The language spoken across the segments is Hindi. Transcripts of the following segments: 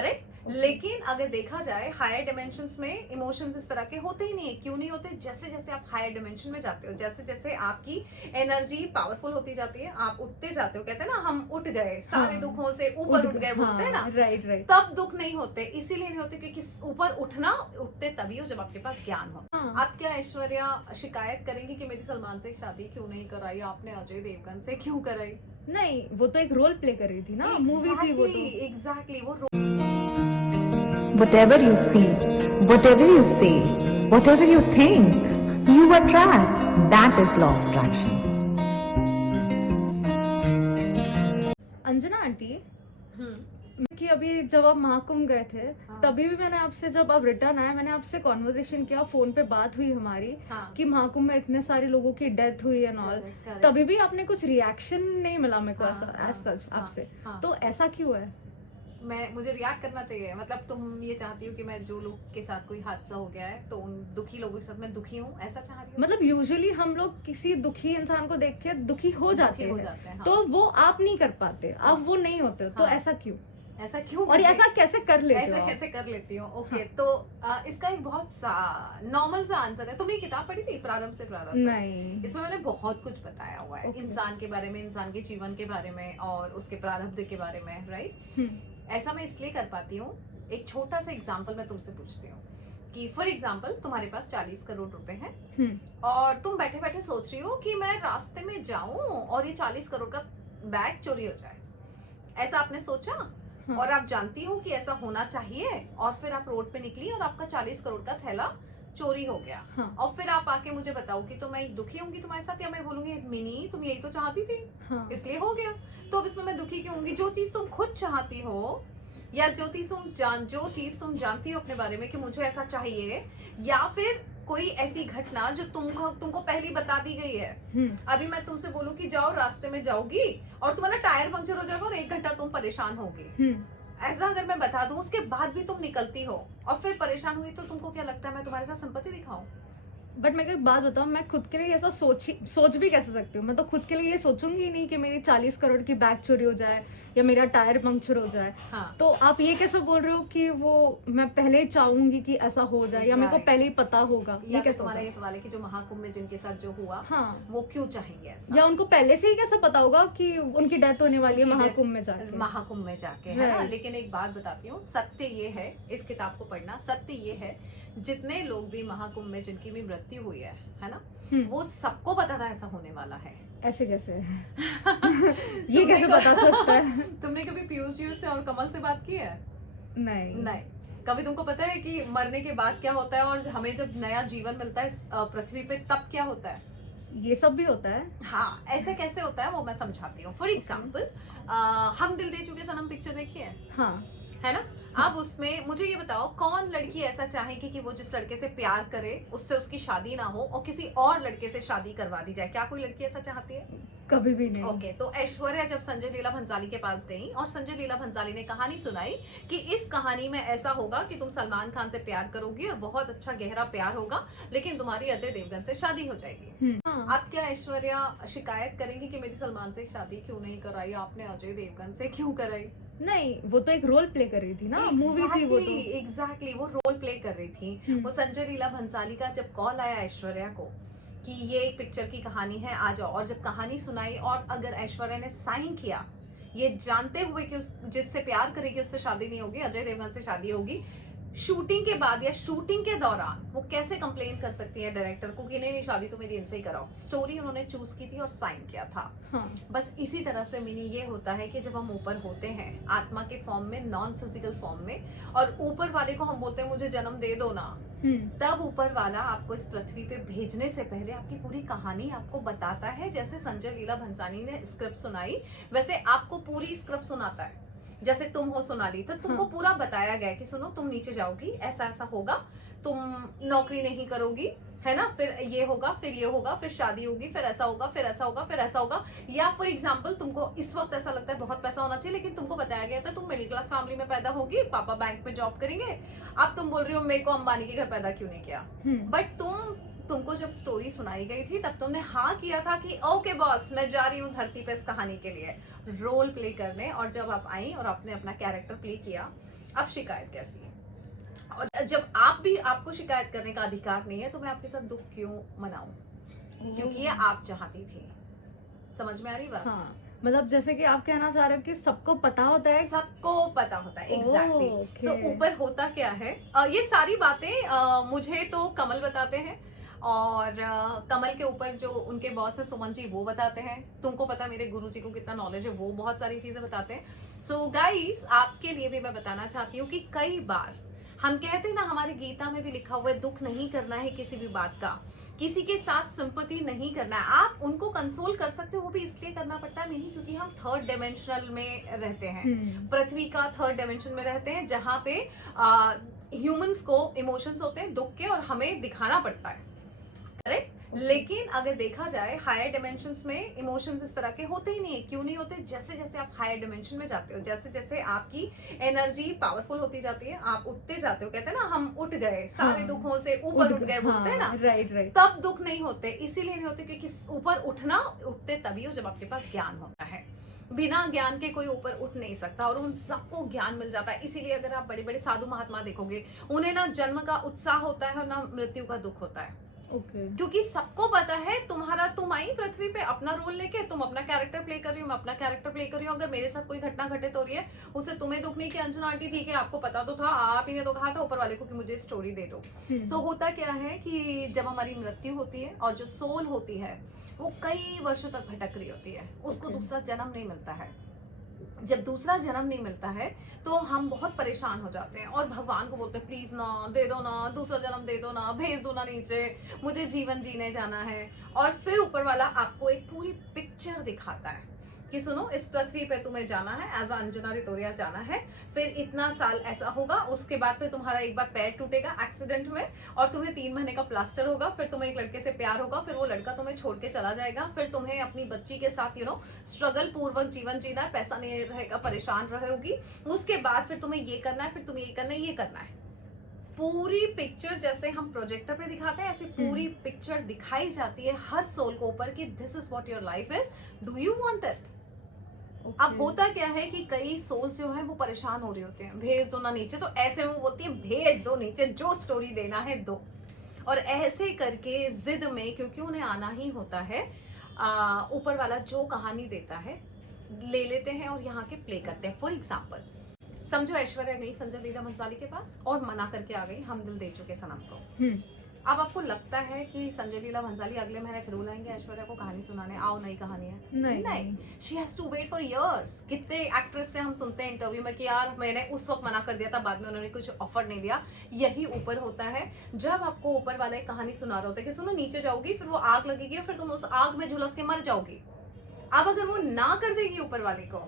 करेक्ट। लेकिन अगर देखा जाए हायर डिमेंशंस में इमोशंस इस तरह के होते ही नहीं है। क्यों नहीं होते? जैसे जैसे आप हायर डिमेंशन में जाते हो, जैसे जैसे आपकी एनर्जी पावरफुल होती जाती है, आप उठते जाते हो। कहते हैं ना, हम उठ गए सारे हाँ, दुखों से, ऊपर उठ गए, बोलते हैं ना। हाँ, राइट राइट। तब दुख नहीं होते, इसीलिए नहीं होते क्योंकि ऊपर उठना उठते तभी हो जब आपके पास ज्ञान हो। हाँ, आप क्या ऐश्वर्या शिकायत करेंगी कि मेरी सलमान से शादी क्यों नहीं कराई, आपने अजय देवगन से क्यों कराई? नहीं वो तो एक रोल प्ले कर रही थी ना, मूवी थी वो तो। एग्जैक्टली वो Whatever you see, whatever you say, whatever you think, you attract. That is law of attraction. Anjana aunty, हम्म, कि अभी जब आप महाकुंभ गए थे, हाँ। तभी भी मैंने आपसे, जब आप रिटर्न आए, मैंने आपसे कॉन्वर्जेशन किया, फोन पे बात हुई हमारी हाँ। कि महाकुंभ में इतने सारे लोगों की डेथ हुई एंड ऑल। Correct, correct. तभी भी आपने कुछ रिएक्शन नहीं मिला मेरे को हाँ, ऐसा हाँ, एज सच हाँ, आपसे। हाँ। तो ऐसा क्यों है? मुझे रिएक्ट करना चाहिए, मतलब तुम ये चाहती हो कि मैं जो लोग के साथ कोई हादसा हो गया है तो उन दुखी लोगों के साथ मैं दुखी हूँ, ऐसा चाह रही हूँ? मतलब यूजुअली हम लोग किसी दुखी इंसान को देख के दुखी हो जाते हो हैं, जाते हैं, हाँ। तो वो आप नहीं कर पाते, हाँ। आप वो नहीं होते, तो हाँ। ऐसा क्यों? ऐसा क्यों और करते- ऐसा कैसे कर लेते ऐसा हो आप? कैसे कर लेती हूँ? ओके, हाँ। तो इसका एक बहुत सा नॉर्मल सा आंसर है। तुमने ये किताब पढ़ी थी प्रारंभ से प्रारंभ तक? नहीं। इसमें मैंने बहुत कुछ बताया हुआ है, Okay. इंसान के बारे में, इंसान के जीवन के बारे में और उसके प्रारब्ध के बारे में, राइट? ऐसा मैं इसलिए कर पाती हूँ, एक छोटा सा एग्जाम्पल मैं तुमसे पूछती हूँ कि फॉर एग्जाम्पल तुम्हारे पास 40 करोड़ रुपए हैं और तुम बैठे बैठे सोच रही हो कि मैं रास्ते में जाऊं और ये 40 करोड़ का बैग चोरी हो जाए। ऐसा आपने सोचा और आप जानती हो कि ऐसा होना चाहिए, और फिर आप रोड पे निकली और आपका 40 करोड़ का थैला चोरी हो गया। हाँ। और फिर आप आके मुझे बताओगी तो मैं दुखी होंगी तुम्हारे साथ, या मैं बोलूंगी मिनी तुम यही तो चाहती थी, हाँ। इसलिए हो गया। तो अब इसमें मैं दुखी क्यों होंगी? जो चीज तुम खुद चाहती हो या जो चीज तुम जानती हो अपने बारे में कि मुझे ऐसा चाहिए, या फिर कोई ऐसी घटना जो तुमको पहले बता दी गई है। अभी मैं तुमसे बोलूं कि जाओ, रास्ते में जाओगी और तुम्हारा टायर पंक्चर हो जाएगा और 1 घंटा तुम परेशान होगी। ऐसा अगर मैं बता दूं, उसके बाद भी तुम निकलती हो और फिर परेशान हुई, तो तुमको क्या लगता है मैं तुम्हारे साथ सिंपैथी दिखाऊं? बट मैं एक बात बताऊं, मैं खुद के लिए ऐसा सोच भी कैसे सकती हूँ? मैं तो खुद के लिए ये सोचूंगी ही नहीं कि मेरी 40 करोड़ की बैग चोरी हो जाए या मेरा टायर पंक्चर हो जाए। हाँ। तो आप ये कैसे बोल रहे हो कि वो मैं पहले ही चाहूंगी कि ऐसा हो जाए या मेरे को Right. पहले ही पता होगा? या ये कैसे तुम्हारा होगा? ये सवाल है कि जो महाकुंभ में जिनके साथ जो हुआ, हाँ। वो क्यों चाहेंगे ऐसा? या उनको पहले से ही कैसे पता होगा कि उनकी डेथ होने वाली है उनकी महाकुंभ में जाके? महाकुंभ में जाके, है ना? Right. लेकिन एक बात बताती हूँ, सत्य ये है, इस किताब को पढ़ना, सत्य ये है, जितने लोग भी महाकुंभ में जिनकी भी मृत्यु हुई है ना, वो सबको पता था ऐसा होने वाला है। ऐसे कैसे? ये कैसे बता सकता है? तुमने कभी पीयूष जी से और कमल से बात की है? नहीं। नहीं। कभी तुमको पता है कि मरने के बाद क्या होता है और हमें जब नया जीवन मिलता है इस पृथ्वी पे, तब क्या होता है? ये सब भी होता है? हाँ, ऐसे कैसे होता है वो मैं समझाती हूँ। फॉर एग्जाम्पल, हम दिल दे चुके सनम पिक्चर देखी है? हाँ। है ना? अब उसमें मुझे ये बताओ, कौन लड़की ऐसा चाहेगी कि वो जिस लड़के से प्यार करे उससे उसकी शादी ना हो और किसी और लड़के से शादी करवा दी जाए? क्या कोई लड़की ऐसा चाहती है? कभी भी नहीं। ओके, तो ऐश्वर्या जब संजय लीला भंसाली के पास गई और संजय लीला भंसाली ने कहानी सुनाई कि इस कहानी में ऐसा होगा कि तुम सलमान खान से प्यार करोगी और बहुत अच्छा गहरा प्यार होगा, लेकिन तुम्हारी अजय देवगन से शादी हो जाएगी। आप क्या ऐश्वर्या शिकायत करेंगी कि मेरी सलमान से शादी क्यों नहीं कराई, आपने अजय देवगन से क्यों कराई? नहीं, वो तो एक रोल प्ले कर रही थी ना, मूवी थी वो तो। एग्जैक्टली, वो रोल प्ले कर रही थी। वो संजय लीला भंसाली का जब कॉल आया ऐश्वर्या को कि ये एक पिक्चर की कहानी है, आ जाओ, और जब कहानी सुनाई और अगर ऐश्वर्या ने साइन किया ये जानते हुए कि जिससे प्यार करेगी उससे शादी नहीं होगी, अजय देवगन से शादी होगी, शूटिंग के बाद या शूटिंग के दौरान वो कैसे कंप्लेन कर सकती है डायरेक्टर को कि नहीं शादी तो मेरी इनसे ही कराओ? स्टोरी उन्होंने चूज की थी और साइन किया था। हाँ। बस इसी तरह से मिनी ये होता है कि जब हम ऊपर होते हैं आत्मा के फॉर्म में, नॉन फिजिकल फॉर्म में, और ऊपर वाले को हम बोलते हैं मुझे जन्म दे दो ना, तब ऊपर वाला आपको इस पृथ्वी पे भेजने से पहले आपकी पूरी कहानी आपको बताता है। जैसे संजय लीला भंसाली ने स्क्रिप्ट सुनाई, वैसे आपको पूरी स्क्रिप्ट सुनाता है। जैसे तुम हो सोनाली, तो तुमको पूरा बताया गया कि सुनो तुम नीचे जाओगी, ऐसा ऐसा होगा, तुम नौकरी नहीं करोगी, है ना, फिर ये होगा, फिर ये होगा, फिर शादी होगी, फिर ऐसा होगा, फिर ऐसा होगा, फिर ऐसा होगा। या फॉर एग्जाम्पल तुमको इस वक्त ऐसा लगता है बहुत पैसा होना चाहिए, लेकिन तुमको बताया गया था तुम मिडिल क्लास फैमिली में पैदा होगी, पापा बैंक में जॉब करेंगे, अब तुम बोल रही हो मेरे को अंबानी के घर पैदा क्यों नहीं किया? बट तुमको जब स्टोरी सुनाई गई थी तब तुमने हाँ किया था कि ओके बॉस मैं जा रही हूँ धरती पे इस कहानी के लिए रोल प्ले करने। और जब आप आई और आपने अपना कैरेक्टर प्ले किया अब शिकायत कैसी है? और जब आप भी, आपको शिकायत करने का अधिकार नहीं है तो मैं आपके साथ दुख क्यों मनाऊं? क्योंकि ये आप चाहती थी। समझ में आ रही बात? हाँ, मतलब जैसे कि आप कहना चाह रहे हो कि सबको पता होता है। सबको पता होता है, एग्जैक्टली। ओके। सो ऊपर होता क्या है, ये सारी बातें मुझे तो कमल बताते हैं, और कमल के ऊपर जो उनके बॉस है सुमन जी वो बताते हैं। तुमको पता है मेरे गुरुजी को कितना नॉलेज है, वो बहुत सारी चीजें बताते हैं। सो गाइस, आपके लिए भी मैं बताना चाहती हूँ कि कई बार हम कहते हैं ना, हमारे गीता में भी लिखा हुआ है, दुख नहीं करना है किसी भी बात का, किसी के साथ सिंपैथी नहीं करना है। आप उनको कंसोल कर सकते हो, वो भी इसलिए करना पड़ता है मीनिंग क्योंकि हम थर्ड डायमेंशनल में रहते हैं, पृथ्वी का थर्ड डायमेंशन में रहते हैं, जहाँ पे ह्यूमंस को इमोशंस होते हैं दुख के, और हमें दिखाना पड़ता है, करेक्ट। लेकिन अगर देखा जाए हायर डिमेंशंस में इमोशंस इस तरह के होते ही नहीं है। क्यों नहीं होते? जैसे जैसे आप हायर डिमेंशन में जाते हो, जैसे जैसे आपकी एनर्जी पावरफुल होती जाती है, आप उठते जाते हो। कहते हैं ना, हम उठ गए सारे दुखों से ऊपर उठ गए, बोलते हैं ना, राइट। तब दुख नहीं होते। इसीलिए नहीं होते क्योंकि ऊपर उठते तभी हो जब आपके पास ज्ञान होता है। बिना ज्ञान के कोई ऊपर उठ नहीं सकता, और उन सबको ज्ञान मिल जाता है। इसीलिए अगर आप बड़े बड़े साधु महात्मा देखोगे, उन्हें ना जन्म का उत्साह होता है और ना मृत्यु का दुख होता है। क्योंकि सबको पता है तुम आई पृथ्वी पे अपना रोल लेके, तुम अपना कैरेक्टर प्ले कर रही हो, मैं अपना कैरेक्टर प्ले कर रही हूँ। अगर मेरे साथ कोई घटना घटित हो रही है, उसे तुम्हें दुख नहीं कि अंजुना आंटी ठीक है, आपको पता तो था, आप ही ने तो कहा था ऊपर वाले को कि मुझे स्टोरी दे दो। सो होता क्या है कि जब हमारी मृत्यु होती है और जो सोल होती है वो कई वर्षों तक भटक रही होती है, उसको दूसरा जन्म नहीं मिलता है। जब दूसरा जन्म नहीं मिलता है तो हम बहुत परेशान हो जाते हैं और भगवान को बोलते हैं, प्लीज ना दे दो ना, दूसरा जन्म दे दो ना, भेज दो ना नीचे, मुझे जीवन जीने जाना है। और फिर ऊपर वाला आपको एक पूरी पिक्चर दिखाता है कि सुनो, इस पृथ्वी पे तुम्हें जाना है, एज अंजना रितोरिया जाना है, फिर इतना साल ऐसा होगा, उसके बाद फिर तुम्हारा एक बार पैर टूटेगा एक्सीडेंट में, और तुम्हें 3 महीने का प्लास्टर होगा, फिर तुम्हें एक लड़के से प्यार होगा, फिर वो लड़का तुम्हें छोड़ के चला जाएगा, फिर तुम्हें अपनी बच्ची के साथ स्ट्रगल पूर्वक जीवन जीना है, पैसा नहीं रहेगा, परेशान रहोगी, उसके बाद फिर तुम्हें ये करना है, फिर तुम्हें ये करना है, ये करना है। पूरी पिक्चर जैसे हम प्रोजेक्टर पे दिखाते हैं, ऐसे पूरी पिक्चर दिखाई जाती है हर सोल को ऊपर कि this is what your life is, do you want it? अब होता क्या है कि कई सोल्स जो है वो परेशान हो रहे होते हैं, भेज दो ना नीचे, तो ऐसे में वो बोलती है भेज दो नीचे, जो स्टोरी देना है दो। और ऐसे करके जिद में, क्योंकि उन्हें आना ही होता है, ऊपर वाला जो कहानी देता है ले लेते हैं और यहाँ के प्ले करते हैं। फॉर एग्जाम्पल, समझो ऐश्वर्या गई संजय लीला भंसाली के पास और मना करके आ गई, हम दिल दे चुके सनम को। अब आपको लगता है कि संजय लीला भंसाली अगले महीने फिर बुलाएंगे ऐश्वर्या को कहानी सुनाने, आओ नई कहानी है? नहीं, she has to wait for years. कितने एक्ट्रेस से हम सुनते हैं इंटरव्यू में कि यार मैंने उस वक्त मना कर दिया था, बाद में उन्होंने कुछ ऑफर नहीं दिया। यही ऊपर होता है, जब आपको ऊपर वाला एक कहानी सुना रहा होता है कि सुनो नीचे जाओगी, फिर वो आग लगेगी और फिर तुम उस आग में झुलस के मर जाओगी। अब अगर वो ना कर देगी ऊपर वाले को,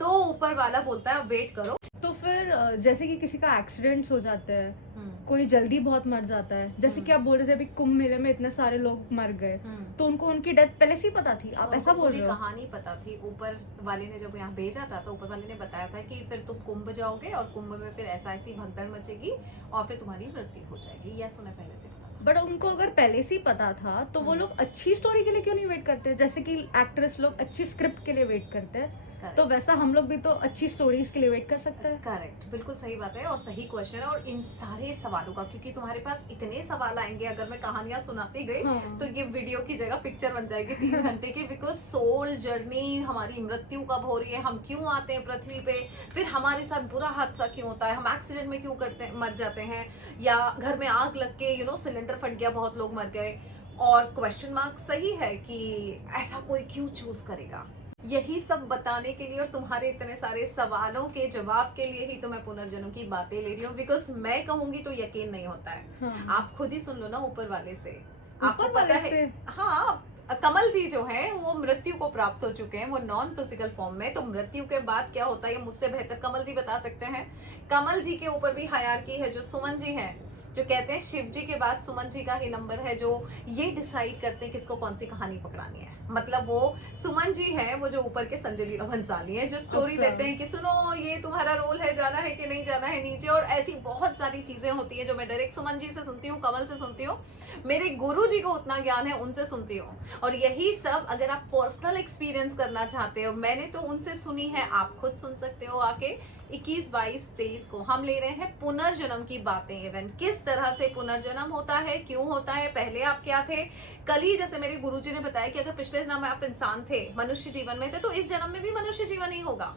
तो ऊपर वाला बोलता है वेट करो। तो फिर जैसे कि किसी का एक्सीडेंट्स हो जाते हैं, कोई जल्दी बहुत मर जाता है, जैसे कि आप बोल रहे थे अभी कुंभ मेले में इतने सारे लोग मर गए, तो उनको उनकी डेथ पहले से ही पता थी, आप ऐसा बोल रहे हो? कहानी पता थी, ऊपर वाले ने जब यहाँ भेजा था तो ऊपर वाले ने बताया था कि फिर तुम कुंभ जाओगे और कुंभ में फिर ऐसी भगदड़ मचेगी और फिर तुम्हारी मृत्यु हो जाएगी। यह उन्हें पहले से पता था। बट उनको अगर पहले से ही पता था तो वो लोग अच्छी स्टोरी के लिए क्यों नहीं वेट करते? जैसे कि एक्ट्रेस लोग अच्छी स्क्रिप्ट के लिए वेट करते हैं, तो वैसा हम लोग भी तो अच्छी स्टोरीज के लिए वेट कर सकते हैं। करेक्ट, बिल्कुल सही बात है और सही क्वेश्चन है। और इन सारे सवालों का, क्योंकि तुम्हारे पास इतने सवाल आएंगे अगर मैं कहानियां सुनाती गई, तो ये वीडियो की जगह पिक्चर बन जाएगी 3 घंटे की। बिकॉज सोल जर्नी, हमारी मृत्यु कब हो रही है, हम क्यों आते हैं पृथ्वी पे, फिर हमारे साथ बुरा हादसा क्यों होता है, हम एक्सीडेंट में क्यों मर जाते हैं, या घर में आग लग के सिलेंडर फट गया, बहुत लोग मर गए। और क्वेश्चन मार्क सही है कि ऐसा कोई क्यों चूज करेगा। यही सब बताने के लिए और तुम्हारे इतने सारे सवालों के जवाब के लिए ही तो मैं पुनर्जन्म की बातें ले रही हूँ। बिकॉज मैं कहूंगी तो यकीन नहीं होता है। आप खुद ही सुन लो ना ऊपर वाले से, आपको पता है। हाँ, कमल जी जो हैं वो मृत्यु को प्राप्त हो चुके हैं, वो नॉन फिजिकल फॉर्म में। तो मृत्यु के बाद क्या होता है ये मुझसे बेहतर कमल जी बता सकते हैं। कमल जी के ऊपर भी हायरार्की है, जो सुमन जी हैं, जो कहते हैं शिव जी के बाद सुमन जी का ही नंबर है, जो ये डिसाइड करते हैं किसको कौन सी कहानी पकड़ानी है। मतलब वो सुमन जी हैं, वो जो ऊपर के संजय लीला भंसाली हैं, जो स्टोरी देते हैं कि सुनो ये तुम्हारा रोल है, जाना है कि नहीं जाना है नीचे। और ऐसी बहुत सारी चीजें होती है जो मैं डायरेक्ट सुमन जी से सुनती हूँ, कमल से सुनती हूँ, मेरे गुरु जी को उतना ज्ञान है उनसे सुनती हूँ। और यही सब अगर आप पर्सनल एक्सपीरियंस करना चाहते हो, मैंने तो उनसे सुनी है, आप खुद सुन सकते हो आके 21, 22, 23 को हम ले रहे हैं पुनर्जन्म की बातें इवेंट। किस तरह से पुनर्जन्म होता है, क्यों होता है, पहले आप क्या थे। कल ही जैसे मेरे गुरुजी ने बताया कि अगर पिछले जन्म में आप इंसान थे, मनुष्य जीवन में थे, तो इस जन्म में भी मनुष्य जीवन ही होगा,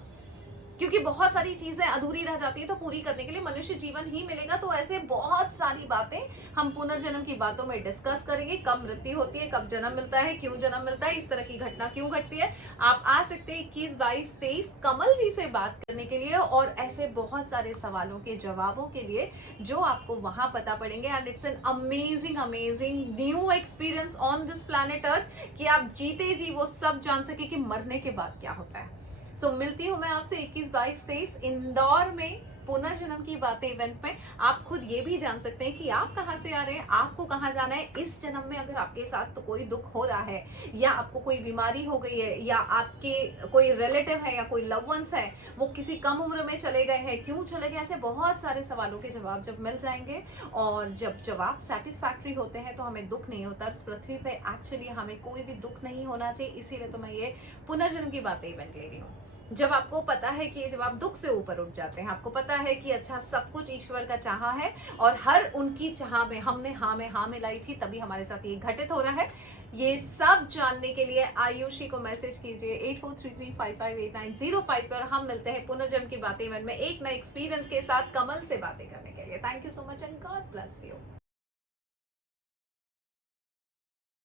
क्योंकि बहुत सारी चीजें अधूरी रह जाती है, तो पूरी करने के लिए मनुष्य जीवन ही मिलेगा। तो ऐसे बहुत सारी बातें हम पुनर्जन्म की बातों में डिस्कस करेंगे। कब मृत्यु होती है, कब जन्म मिलता है, क्यों जन्म मिलता है, इस तरह की घटना क्यों घटती है। आप आ सकते हैं 21, 22, 23 कमल जी से बात करने के लिए, और ऐसे बहुत सारे सवालों के जवाबों के लिए जो आपको वहां पता पड़ेंगे। And it's an amazing amazing new experience on this planet earth, कि आप जीते जी वो सब जान सके कि मरने के बाद क्या होता है। सो मिलती हूँ मैं आपसे 21, 22, 23 इंदौर में पुनर्जन्म की बातें इवेंट में। आप खुद ये भी जान सकते हैं कि आप कहाँ से आ रहे हैं, आपको कहाँ जाना है। इस जन्म में अगर आपके साथ तो कोई दुख हो रहा है, या आपको कोई बीमारी हो गई है, या आपके कोई रिलेटिव है या कोई लव वंस है वो किसी कम उम्र में चले गए हैं, क्यों चले गए, ऐसे बहुत सारे सवालों के जवाब जब मिल जाएंगे, और जब जवाब सेटिस्फैक्ट्री होते हैं तो हमें दुख नहीं होता। इस पृथ्वी पे एक्चुअली हमें कोई भी दुख नहीं होना चाहिए, इसीलिए तो मैं ये पुनर्जन्म की बातें इवेंट ले रही हूँ। जब आपको पता है कि जब आप दुख से ऊपर उठ जाते हैं, आपको पता है कि अच्छा सब कुछ ईश्वर का चाहा है, और हर उनकी चाह में हमने हाँ में हाँ मिलाई थी, तभी हमारे साथ ये घटित हो रहा है। ये सब जानने के लिए आयुषी को मैसेज कीजिए 8433558905 पर। हम मिलते हैं पुनर्जन्म की बातें इवेंट में एक नए एक्सपीरियंस के साथ कमल से बातें करने के लिए। Thank you so much and God bless you.